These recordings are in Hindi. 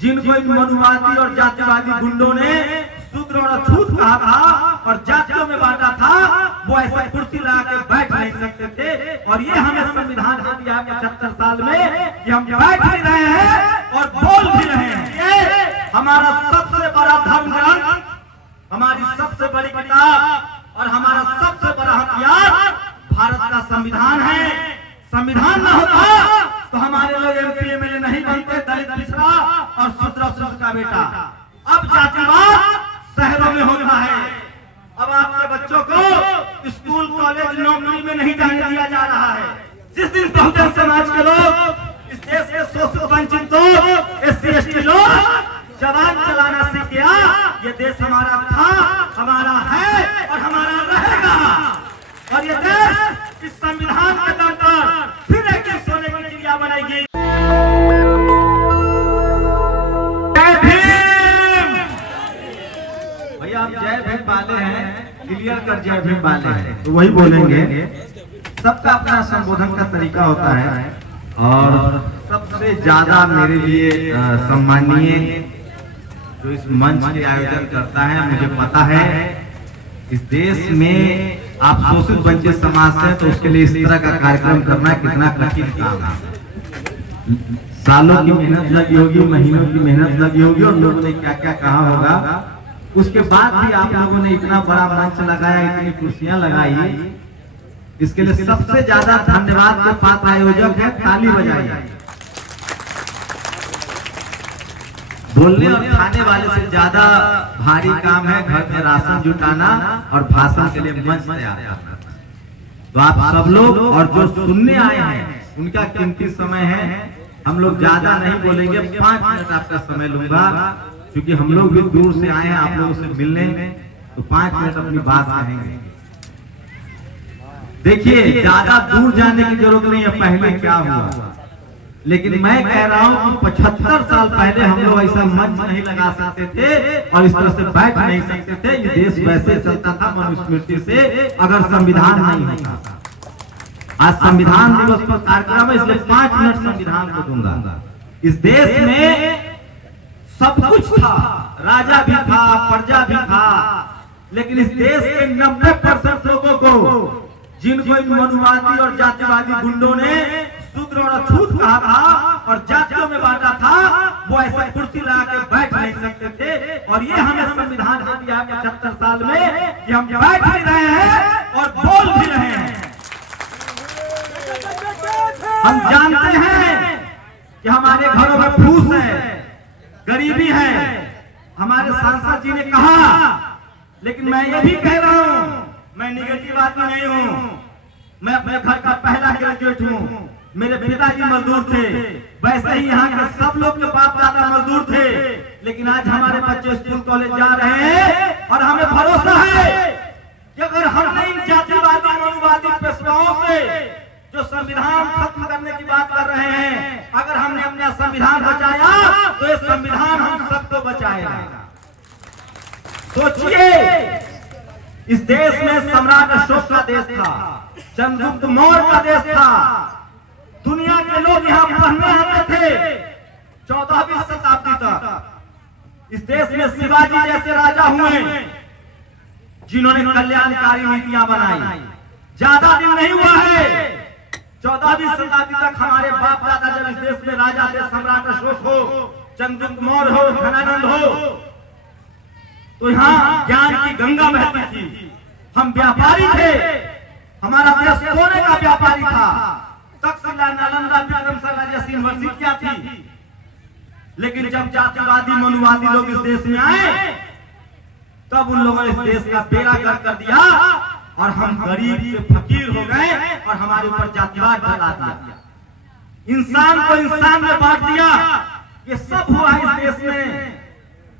जिनको इन मनुवादी और जातिवादी गुंडों ने शूद्र और अछूत कहा था और जातियों में बांटा था, वो ऐसे कुर्सी लगा के बैठ नहीं सकते थे। और ये हमें संविधान दिया 75 साल में कि हम बैठ भी रहे हैं और बोल भी रहे हैं। ये हमारा सबसे बड़ा धर्म ग्रंथ, हमारी सबसे बड़ी किताब और हमारा सबसे बड़ा हथियार भारत का संविधान है। संविधान न होता तो हमारे लोग एमपी एमएलए नहीं बनते, दलित पिछड़ा और शूद्र का बेटा। अब जातिवाद शहरों में होता है। अब आपके बच्चों को स्कूल कॉलेज नौकरी में नहीं जाने दिया जा रहा है। जिस दिन बहुजन समाज के लोग, इस देश के शोषित वंचित लोग, एससी एसटी लोग जवान चलाना सीख गया, ये देश हमारा था, हमारा है और हमारा रहेगा। और ये देश इस संविधान के दम पर फिर एक सोने की चिड़िया बनेगी। भैया आप जय भीम वाले हैं, क्लियर कर जय भीम वाले हैं तो वही बोलेंगे। सबका अपना संबोधन का तरीका होता है और सबसे ज्यादा मेरे लिए सम्मानीय जो इस मंच के आयोजन करता है, मुझे पता है इस देश में आप शोषित वंचित समाज से, तो उसके लिए इस तरह का कार्यक्रम करना कितना कठिन काम है। सालों की मेहनत लगी होगी, महीनों की मेहनत लगी होगी और लोगों ने क्या क्या कहा होगा। उसके बाद भी आप लोगों ने इतना बड़ा मंच लगाया, इतनी कुर्सियां लगाई, इसके लिए सबसे ज्यादा धन्यवाद के पात्र आयोजक है। ताली बजाइए। बोलने और खाने वाले से ज्यादा भारी काम है घर में राशन जुटाना और भाषण के लिए मंच तैयार करना। तो आप सब लोग और जो सुनने आए हैं उनका कीमती समय है। हम लोग ज्यादा नहीं बोलेंगे, 5 मिनट आपका समय लूंगा क्योंकि हम लोग भी दूर से आए हैं आप लोगों से मिलने, तो 5 मिनट अपनी बात कहेंगे। देखिए ज्यादा दूर जाने की जरूरत नहीं है, पहले क्या हुआ, लेकिन मैं कह रहा हूं कि 75 साल पहले हम लोग ऐसा मंच नहीं लगा सकते थे और इस तरह से बैठ नहीं सकते थे। ये देश वैसे चलता था मनुस्मृति से, अगर संविधान नहीं होता। आज संविधान दिवस पर कार्यक्रम है, इसलिए 5 मिनट संविधान को दूंगा। इस देश में सब कुछ था, राजा भी था, प्रजा भी था, लेकिन इस देश के 90% लोगों को, जिनको इन मनुवादी और जातिवादी गुंडों ने शूद्र और अछूत कहा था और जातियों में बांटा था, वो ऐसे कुर्सी लगा के बैठ नहीं सकते थे। और ये हमें संविधान दिया 75 साल में कि हम बैठ भी रहे हैं और बोल भी रहे हैं। हम जानते हैं कि हमारे घरों में फूस है, गरीबी है, हमारे सांसद जी ने कहा, लेकिन मैं ये भी कह रहा हूँ, मैं निगेटिव आदमी नहीं हूँ। मैं अपने घर का पहला ग्रेजुएट हूँ, मेरे पिताजी मजदूर थे, वैसे ही यहाँ के सब लोग के बाप दादा मजदूर थे, लेकिन आज हमारे बच्चे स्कूल कॉलेज जा रहे हैं और हमें भरोसा है कि अगर हमने इन जातिवादी मनुवादी पेशवाओं से जो संविधान खत्म करने की बात कर रहे हैं, अगर हमने अपना संविधान बचाया तो ये संविधान हम सबको बचाएगा। सोचिए, इस देश में सम्राट अशोक का देश था, चंद्रगुप्त मौर्य का देश था, दुनिया के लोग यहाँ पढ़ने आते थे 14वीं शताब्दी तक। इस देश में शिवाजी जैसे राजा हुए जिन्होंने कल्याणकारी नीतियां बनाई। ज्यादा दिन नहीं हुआ है, 14वीं शताब्दी तक हमारे बाप दादा जब इस देश में राजा थे, सम्राट अशोक हो, चंद्रगुप्त मौर्य हो, धनानंद हो, तो यहाँ ज्ञान की गंगा बहती थी। हम व्यापारी थे, हमारा देश सोने का व्यापारी था। तक्षशिला, नालंदा, विक्रमशिला जैसी यूनिवर्सिटियां थी, लेकिन जब जातिवादी मनुवादी लोग इस देश में आए, तब उन लोगों ने इस देश का बेड़ा गर्क कर दिया और हम गरीब के फकीर हो गए और हमारे ऊपर जातिवाद फैला दिया। इंसान को इंसान में बांट दिया। ये सब हुआ इस देश में।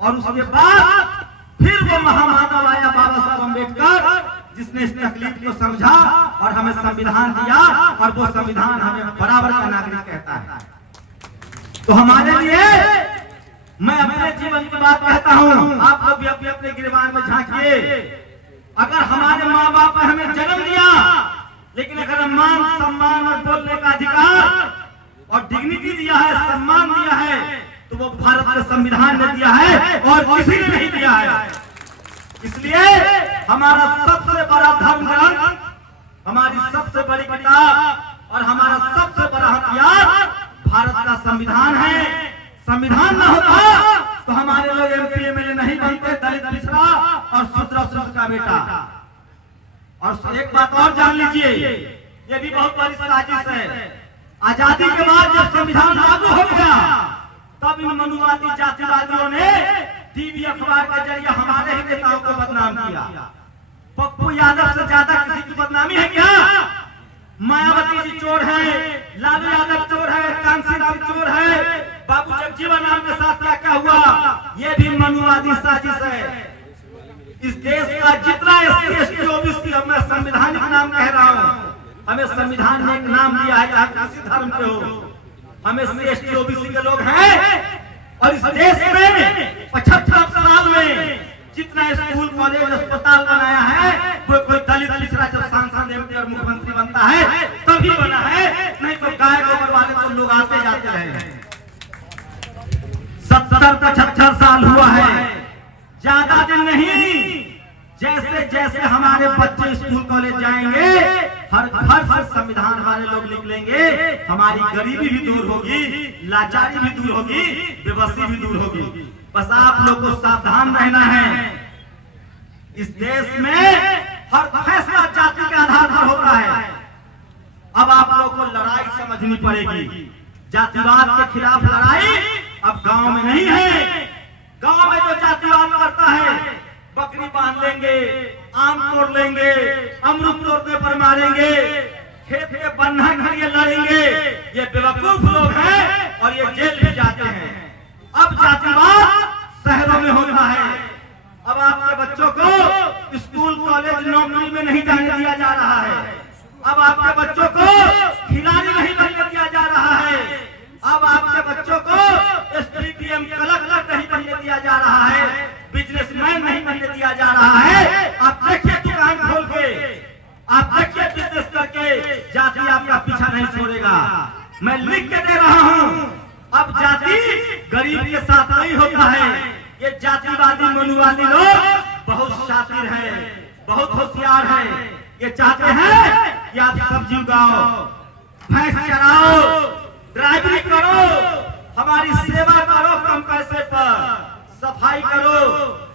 और उसके बाद फिर वो महामानव आया, बाबा साहब अम्बेडकर, जिसने इस तकलीफ को समझा और हमें संविधान दिया, और वो संविधान हमें बराबर का नागरिक कहता है। तो हमारे लिए, मैं अपने जीवन की बात कहता हूँ, आप लोग भी अपने अपने गिरबान में झांकिए। अगर हमारे माँ बाप ने हमें जन्म दिया, लेकिन अगर मान सम्मान और बोलने का अधिकार और डिग्निटी दिया है, सम्मान दिया है, तो तो वो भारत के संविधान ने दिया है और किसी ने नहीं दिया है। इसलिए हमारा सबसे बड़ा धर्म ग्रंथ, हमारी सबसे बड़ी किताब और हमारा सबसे बड़ा हथियार भारत का संविधान है। संविधान न होता तो हमारे लोग MP MLA नहीं बनते, दलित पिछड़ा और शूद्र का बेटा। और एक बात और जान लीजिए, ये भी बहुत बड़ी साजिश है। आजादी के बाद जब संविधान लागू हो गया तब इन मनुवादी जातिवादियों ने टीवी अखबार के जरिए हमारे ही नेताओं को बदनाम किया। पप्पू यादव से ज्यादा किसी की बदनामी है क्या? मायावती जी चोर है, लालू यादव चोर है, कांसीराम चोर है, बाबू जगजीवन राम के साथ क्या क्या हुआ, ये भी मनुवादी साजिश है। इस देश का जितना SC ST OBC, मैं संविधानिक नाम कह रहा हूँ, हमें संविधान ने एक नाम दिया है, चाहे किसी धर्म के हो, हमें SC ST OBC के लोग हैं। और इस देश में 75 साल में जितना स्कूल कॉलेज अस्पताल बनाया है, वो कोई दलित पिछड़ा जब सांसद MP और मुख्यमंत्री बनता है तभी बना है, नहीं तो गाय गोबर वाले तो लोग आते जाते रहे। 70-75 साल हुआ है, ज्यादा दिन नहीं। जैसे जैसे हमारे बच्चे स्कूल कॉलेज जाएंगे, हर घर से संविधान हमारे लोग निकलेंगे, हमारी गरीबी भी दूर होगी, लाचारी भी दूर होगी, बेबसी भी दूर होगी। बस आप लोग को सावधान रहना है। इस देश में हर फैसला जाति के आधार पर होता है। अब आप लोग को लड़ाई समझनी पड़ेगी। जातिवाद के खिलाफ लड़ाई अब गांव में नहीं है। गांव में जो जातिवाद करता है, बकरी बांध लेंगे, आम तोड़ लेंगे, अमरूद तोड़ने पर मारेंगे, खेत के बंधन के लिए लड़ेंगे, ये बेवकूफ लोग हैं और ये जेल भी जाते हैं। अब जातिवाद शहरों में होता है। अब आपके बच्चों को स्कूल कॉलेज नौकरी में नहीं जाने दिया जा रहा है। अब आपके बच्चों को खिलाड़ी नहीं बनने दिया जा रहा है। अब आपके बच्चों को SPDM कलेक्टर नहीं बनने दिया जा रहा है, बिजनेसमैन नहीं बनने दिया जा रहा है। आप देखिए दुकान खोल के, आप देखिए बिजनेस करके, जाति आपका पीछा नहीं छोड़ेगा। मैं लिख के दे रहा हूँ, अब जाति गरीब के साथ नहीं होता है। ये जातिवादी मनुवादी लोग बहुत शातिर हैं, बहुत होशियार हैं। ये चाहते हैं कि आप सब्जी उगाओ, भैंस चराओ, ड्राइवरी करो, हमारी सेवा करो कम पैसे पर, सफाई करो।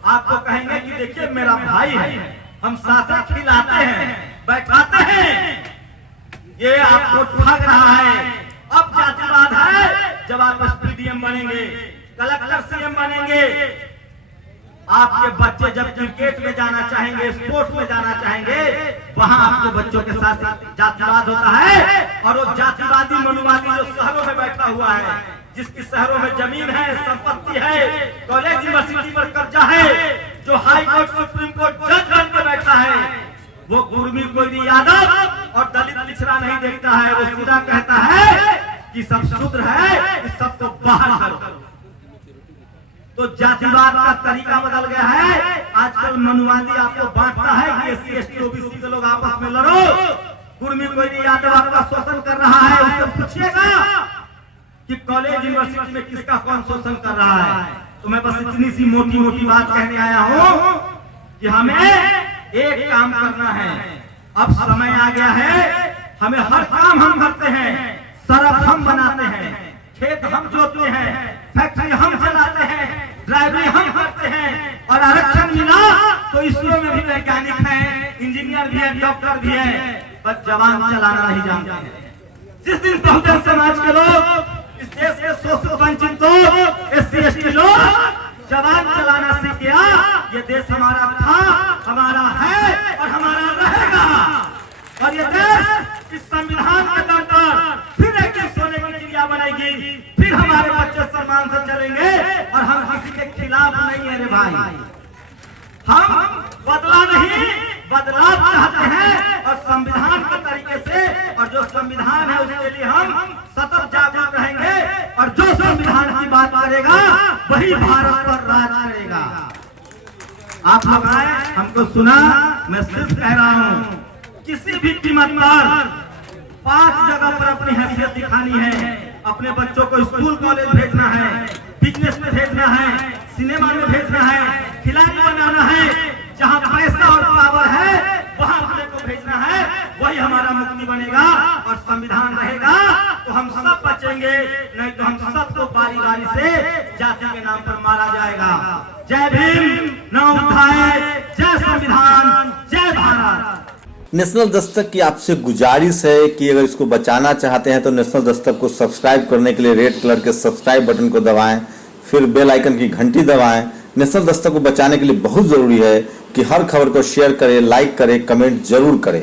आपको कहेंगे कि देखिए मेरा भाई है, हम साथ खिलाते हैं, बैठाते हैं। ये आपको ठग रहा है। अब जातिवाद है जब आप SPDM बनेंगे, कलेक्टर CM बनेंगे, आपके बच्चे जब क्रिकेट में जाना चाहेंगे, स्पोर्ट्स में जाना चाहेंगे, वहां आपके बच्चों के साथ जातिवाद होता है। और वो जातिवादी मनुवादी जो शहरों में बैठा हुआ है, जिसकी शहरों में जमीन है, संपत्ति है, कॉलेज यूनिवर्सिटी पर कब्जा है, जो हाई कोर्ट सुप्रीम कोर्ट जज बन के बैठा है, वो कुर्मी कोई यादव और दलित पिछड़ा नहीं देखता है। वो सीधा कहता है कि सब शूद्र है, इस सबको बाहर करो। तो जातिवाद का तरीका बदल गया है। आजकल मनुवादी आपको बांटता है कि SC ST OBC के लोग आपस में लड़ो। कुर्मी कोई यादव आपका शोषण कर रहा है, उससे पूछिएगा कि कॉलेज यूनिवर्सिटी में किसका कौन शोषण कर रहा है। तो मैं बस इतनी सी मोटी मोटी बात कहने आया हूँ कि हमें एक काम करना है। अब समय आ गया है, हमें हर काम हम करते हैं, सड़क हम बनाते हैं, खेत हम जोतते हैं, फैक्ट्री हम चलाते हैं, ड्राइवरी हम करते हैं। और आरक्षण मिला तो इसरो में भी वैज्ञानिक हैं, इंजीनियर भी हैं, डॉक्टर भी हैं, बस जवान चलाना नहीं जानते हैं। जिस दिन बहुजन समाज के लोग, इस देश के शोषित वंचित लोग, SC ST लोग जवान चलाना सीख गया, ये देश हमारा था, हमारा है और हमारा रहेगा। और ये देश इस संविधान के दम पर फिर एक सोने की चिड़िया बनेगी, फिर हमारे बच्चे सम्मान से चलेंगे। और हम किसी के खिलाफ नहीं है रे भाई, हम बदला नहीं, बदलाव चाहते हैं और संविधान के तरीके से। और जो संविधान है उसके लिए हम सतत जागरूक रहेंगे। और जो संविधान की बात करेगा वही भारत पर राज करेगा। आप लोग आए, हमको सुना, मैं सिर्फ कह रहा हूँ, किसी भी कीमत पर 5 जगह पर अपनी हैसियत दिखानी है। अपने बच्चों को स्कूल कॉलेज भेजना है, बिजनेस में भेजना है, सिनेमा में भेजना है, खिलाड़ी बनाना है, जहाँ पैसा और पावर है वहाँ अपने को भेजना है, वही हमारा मुक्ति बनेगा। और संविधान रहेगा तो हम सब बचेंगे, नहीं तो हम सबको बारी बारी से जाति के नाम पर मारा जाएगा। जय भीम, नमोबुद्धाय, जय संविधान, जय भारत। नेशनल दस्तक की आपसे गुजारिश है कि अगर इसको बचाना चाहते हैं तो नेशनल दस्तक को सब्सक्राइब करने के लिए रेड कलर के सब्सक्राइब बटन को दबाएं, फिर बेल आइकन की घंटी दबाएं। नेशनल दस्तक को बचाने के लिए बहुत जरूरी है कि हर खबर को शेयर करें, लाइक करें, कमेंट जरूर करें।